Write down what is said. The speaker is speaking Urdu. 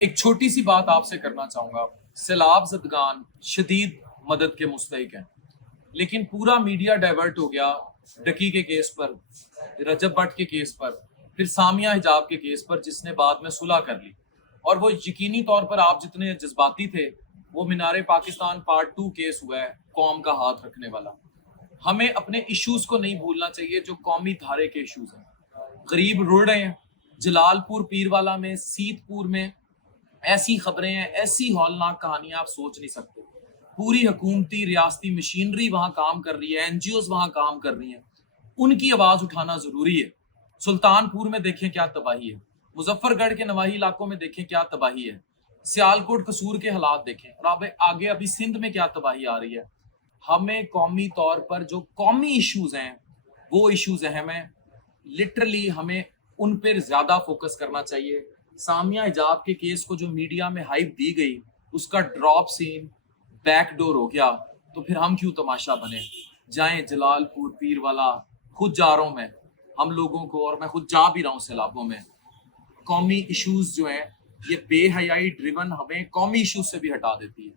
ایک چھوٹی سی بات آپ سے کرنا چاہوں گا. سیلاب زدگان شدید مدد کے مستحق ہیں، لیکن پورا میڈیا ڈائیورٹ ہو گیا ڈکی کے کیس پر، رجب بٹ کے کیس پر، پھر سامیہ حجاب کے کیس پر، جس نے بعد میں صلح کر لی. اور وہ یقینی طور پر آپ جتنے جذباتی تھے، وہ مینار پاکستان پارٹ 2 کیس ہوا ہے قوم کا ہاتھ رکھنے والا. ہمیں اپنے ایشوز کو نہیں بھولنا چاہیے جو قومی دھارے کے ایشوز ہیں. غریب رڑ رہے ہیں. جلال پور پیروالا میں، سیت پور میں ایسی خبریں ہیں، ایسی ہولناک کہانیاں آپ سوچ نہیں سکتے. پوری حکومتی ریاستی مشینری وہاں کام کر رہی ہے، این جی اوز وہاں کام کر رہی ہیں. ان کی آواز اٹھانا ضروری ہے. سلطان پور میں دیکھیں کیا تباہی ہے، مظفر گڑھ کے نواحی علاقوں میں دیکھیں کیا تباہی ہے، سیالکوٹ قصور کے حالات دیکھیں، اور اب آگے ابھی سندھ میں کیا تباہی آ رہی ہے. ہمیں قومی طور پر جو قومی ایشوز ہیں وہ ایشوز اہم ہیں. لٹرلی ہمیں ان پر زیادہ فوکس کرنا چاہیے. سامیہ حجاب کے کیس کو جو میڈیا میں ہائپ دی گئی، اس کا ڈراپ سین بیک ڈور ہو گیا، تو پھر ہم کیوں تماشا بنے. جائیں جلال پور پیر والا، خود جا رہا ہوں میں، ہم لوگوں کو، اور میں خود جا بھی رہا ہوں سیلابوں میں. قومی ایشوز جو ہیں، یہ بے حیائی ڈریون ہمیں قومی ایشوز سے بھی ہٹا دیتی ہے.